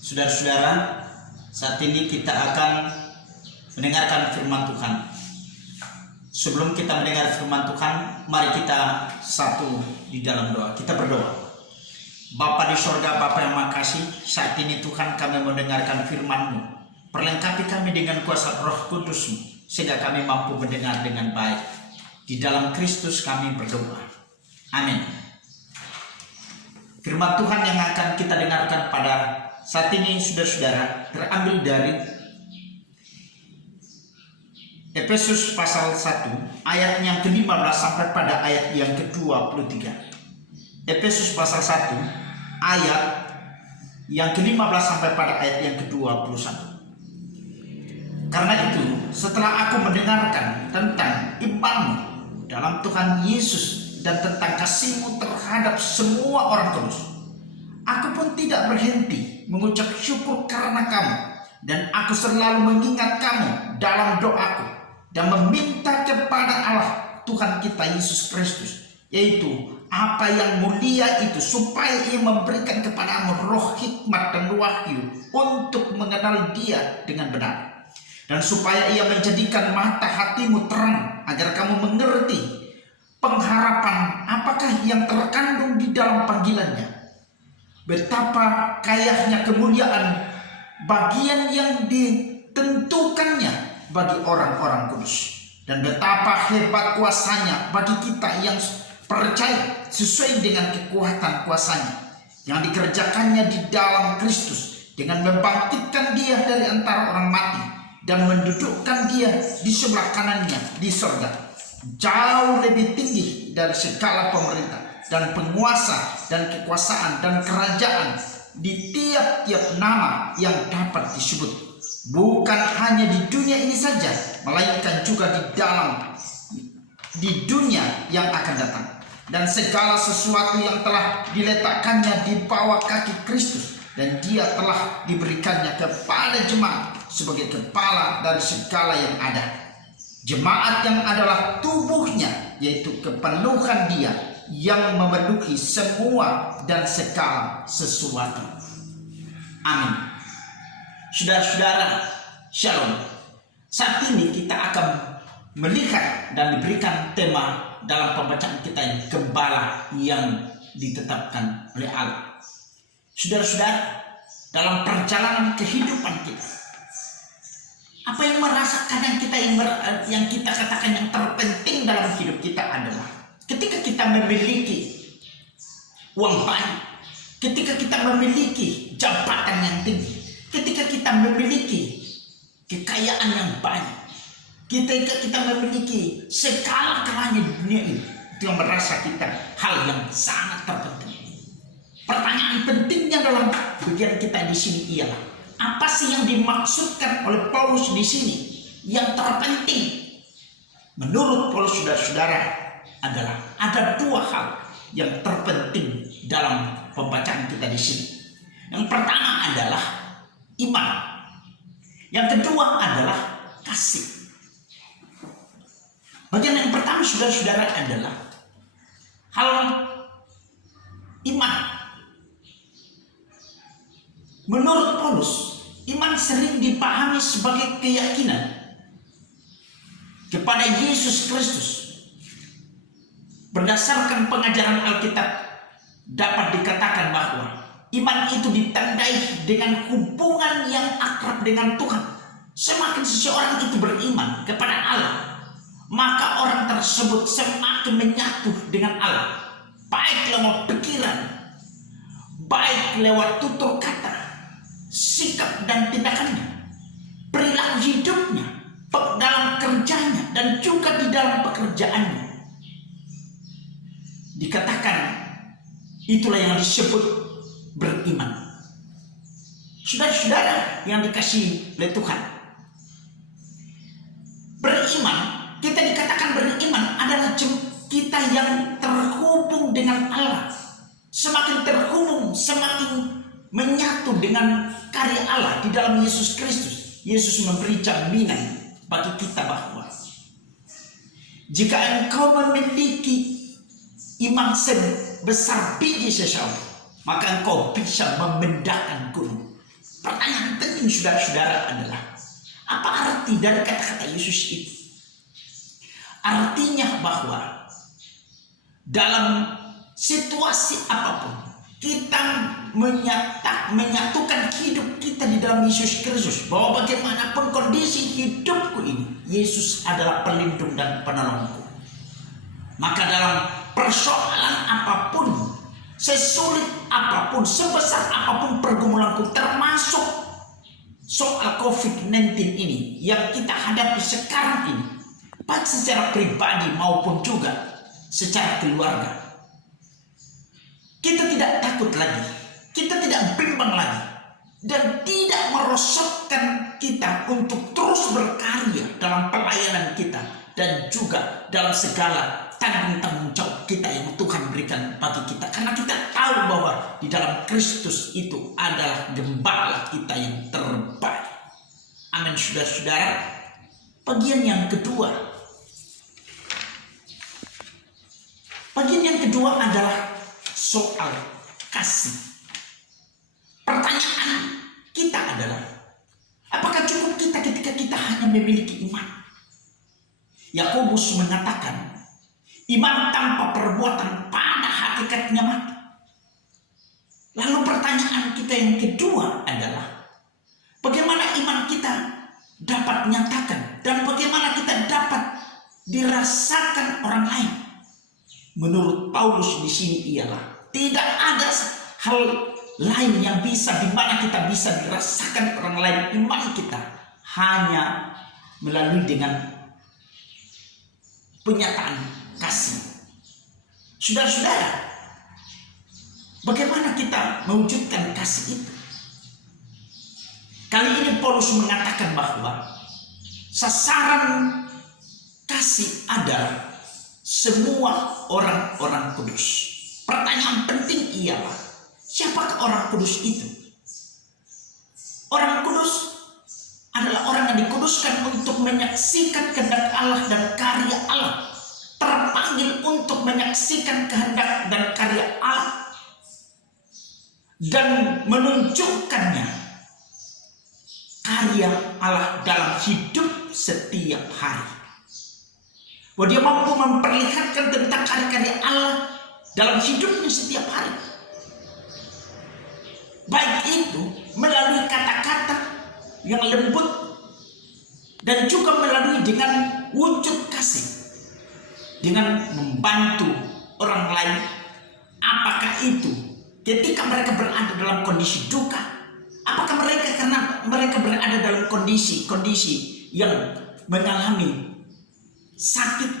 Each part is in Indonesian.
Saudara-saudara, saat ini kita akan mendengarkan firman Tuhan. Sebelum kita mendengar firman Tuhan, mari kita satu di dalam doa. Kita berdoa. Bapa di sorga, Bapa yang makasih, saat ini Tuhan kami mendengarkan firman-Mu. Perlengkapi kami dengan kuasa Roh Kudus-Mu, sehingga kami mampu mendengar dengan baik. Di dalam Kristus kami berdoa. Amin. Firman Tuhan yang akan kita dengarkan pada saat ini, saudara-saudara, terambil dari Efesus pasal 1 ayat yang ke-15 sampai pada ayat yang ke-23. Efesus pasal 1 ayat yang ke-15 sampai pada ayat yang ke-21. Karena itu, setelah aku mendengarkan tentang imanmu dalam Tuhan Yesus dan tentang kasih-Mu terhadap semua orang kudus, aku pun tidak berhenti mengucap syukur karena kamu, dan aku selalu mengingat kamu dalam doaku dan meminta kepada Allah Tuhan kita Yesus Kristus, yaitu apa yang mulia itu, supaya Ia memberikan kepadamu roh hikmat dan wahyu untuk mengenal Dia dengan benar, dan supaya Ia menjadikan mata hatimu terang agar kamu mengerti pengharapan apakah yang terkandung di dalam panggilannya, betapa kayanya kemuliaan bagian yang ditentukannya bagi orang-orang kudus, dan betapa hebat kuasanya bagi kita yang percaya, sesuai dengan kekuatan kuasanya yang dikerjakannya di dalam Kristus, dengan membangkitkan Dia dari antara orang mati dan mendudukkan Dia di sebelah kanannya di surga, jauh lebih tinggi dari segala pemerintah dan penguasa dan kekuasaan dan kerajaan, di tiap-tiap nama yang dapat disebut, bukan hanya di dunia ini saja, melainkan juga di dunia yang akan datang. Dan segala sesuatu yang telah diletakkannya di bawah kaki Kristus, dan Dia telah diberikannya kepada jemaat sebagai kepala dari segala yang ada. Jemaat yang adalah tubuhnya, yaitu kepenuhan Dia yang memenuhi semua dan segala sesuatu. Amin. Saudara-saudara, shalom. Saat ini kita akan melihat dan diberikan tema dalam pembacaan kita yang gembala yang ditetapkan oleh Allah. Saudara-saudara, dalam perjalanan kehidupan kita, apa yang merasakan yang kita katakan yang terpenting dalam hidup kita adalah ketika kita memiliki uang banyak, ketika kita memiliki jabatan yang tinggi, ketika kita memiliki kekayaan yang banyak, ketika kita memiliki segala-galanya di dunia ini, itu yang merasa kita hal yang sangat terpenting. Pertanyaan pentingnya dalam bagian kita di sini ialah, apa sih yang dimaksudkan oleh Paulus di sini yang terpenting? Menurut Paulus, saudara-saudara, adalah ada dua hal yang terpenting dalam pembacaan kita di sini. Yang pertama adalah iman. Yang kedua adalah kasih. Bagian yang pertama, saudara-saudara, adalah hal iman. Menurut Paulus, iman sering dipahami sebagai keyakinan kepada Yesus Kristus. Berdasarkan pengajaran Alkitab, dapat dikatakan bahwa iman itu ditandai dengan hubungan yang akrab dengan Tuhan. Semakin seseorang itu beriman kepada Allah, maka orang tersebut semakin menyatu dengan Allah, baik lewat pikiran, baik lewat tutur kata, sikap dan tindakannya, perilaku hidupnya, dalam kerjanya, dan juga di dalam pekerjaannya. Dikatakan itulah yang disebut beriman. Saudara-saudara yang dikasihi oleh Tuhan, beriman, kita dikatakan beriman adalah kita yang terhubung dengan Allah. Semakin terhubung, semakin menyatu dengan karya Allah di dalam Yesus Kristus. Yesus memberi jaminan bagi kita bahwa jika engkau memiliki iman sebesar biji sesawi, maka engkau bisa membedakan gunung. Pertanyaan penting saudara-saudara adalah, apa arti dari kata-kata Yesus itu? Artinya bahwa dalam situasi apapun kita menyatukan hidup kita di dalam Yesus Kristus, bahwa bagaimanapun kondisi hidupku ini, Yesus adalah pelindung dan penolongku. Maka dalam persoalan apapun, sesulit apapun, sebesar apapun pergumulanku, termasuk soal COVID-19 ini yang kita hadapi sekarang ini, baik secara pribadi maupun juga secara keluarga, kita tidak takut lagi, kita tidak bimbang lagi, dan tidak merosotkan kita untuk terus berkarya dalam pelayanan kita dan juga dalam segala tanggung jawab kita yang Tuhan berikan bagi kita. Karena kita tahu bahwa di dalam Kristus itu adalah gembala kita yang terbaik. Amin, saudara-saudara. Bagian yang kedua. Bagian yang kedua adalah soal kasih. Pertanyaan kita adalah, apakah cukup kita ketika kita hanya memiliki iman? Yakobus mengatakan, iman tanpa perbuatan pada hakikatnya mati. Lalu pertanyaan kita yang kedua adalah, bagaimana iman kita dapat nyatakan dan bagaimana kita dapat dirasakan orang lain? Menurut Paulus di sini ialah, tidak ada hal lain yang bisa di mana kita bisa dirasakan orang lain iman kita, hanya melalui dengan penyataan kasih. Saudara-saudara, bagaimana kita mewujudkan kasih itu? Kali ini Paulus mengatakan bahwa sasaran kasih adalah semua orang-orang kudus. Pertanyaan penting ialah, siapakah orang kudus itu? Orang kudus adalah orang yang dikuduskan untuk menyaksikan kehendak Allah dan karya Allah, terpanggil untuk menyaksikan kehendak dan karya Allah dan menunjukkannya karya Allah dalam hidup setiap hari. Bahwa dia mampu memperlihatkan tentang karya-karya Allah dalam hidupnya setiap hari. Baik itu melalui kata-kata yang lembut dan juga melalui dengan wujud kasih, dengan membantu orang lain. Apakah itu ketika mereka berada dalam kondisi duka? Apakah mereka karena mereka berada dalam kondisi yang mengalami sakit,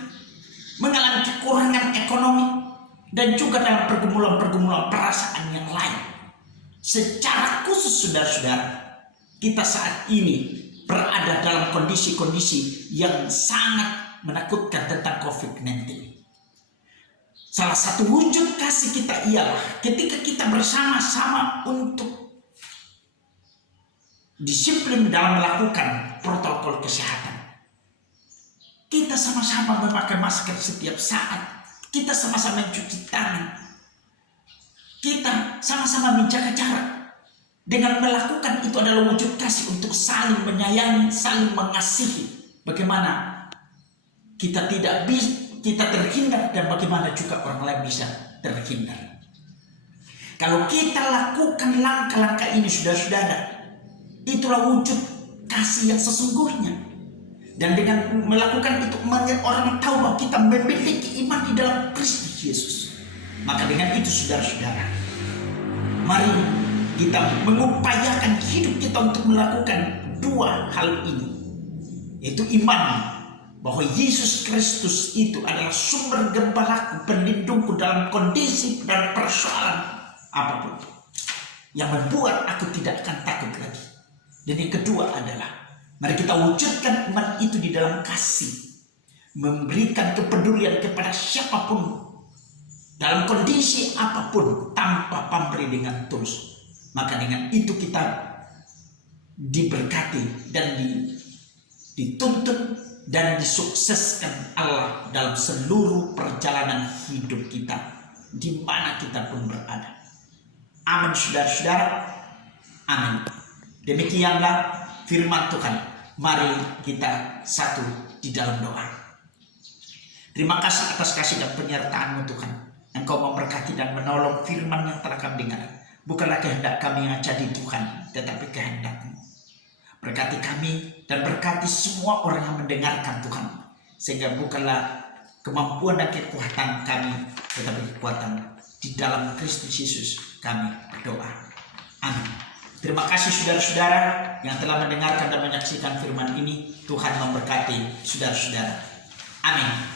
mengalami kekurangan ekonomi, dan juga dalam pergumulan-pergumulan perasaan yang lain? Secara khusus saudara-saudara, kita saat ini berada dalam kondisi-kondisi yang sangat menakutkan tentang COVID-19. Salah satu wujud kasih kita ialah ketika kita bersama-sama untuk disiplin dalam melakukan protokol kesehatan. Kita sama-sama memakai masker setiap saat. Kita sama-sama mencuci tangan. Kita sama-sama menjaga jarak. Dengan melakukan itu adalah wujud kasih untuk saling menyayangi, saling mengasihi. Bagaimana kita terhindar dan bagaimana juga orang lain bisa terhindar. Kalau kita lakukan langkah-langkah ini, saudara-saudara, itulah wujud kasih yang sesungguhnya. Dan dengan melakukan itu, orang tahu bahwa kita memiliki iman di dalam Kristus Yesus. Maka dengan itu saudara-saudara, mari kita mengupayakan hidup kita untuk melakukan dua hal ini, yaitu iman bahwa Yesus Kristus itu adalah sumber gembalaku, pelindungku dalam kondisi dan persoalan apapun, yang membuat aku tidak akan takut lagi. Dan yang kedua adalah, mari kita wujudkan iman itu di dalam kasih, memberikan kepedulian kepada siapapun dalam kondisi apapun tanpa pamrih, dengan tulus. Maka dengan itu kita diberkati dan dituntun dan disukseskan Allah dalam seluruh perjalanan hidup kita, di mana kita pun berada. Amin saudara-saudara. Amin. Demikianlah firman Tuhan. Mari kita satu di dalam doa. Terima kasih atas kasih dan penyertaan-Mu Tuhan. Engkau memberkati dan menolong firman yang telah kami dengar. Bukanlah kehendak kami yang jadi Tuhan, tetapi kehendak-Mu. Berkati kami dan berkati semua orang yang mendengarkan Tuhan. Sehingga bukanlah kemampuan dan kekuatan kami, tetapi kekuatan di dalam Kristus Yesus kami berdoa. Amin. Terima kasih saudara-saudara yang telah mendengarkan dan menyaksikan firman ini. Tuhan memberkati saudara-saudara. Amin.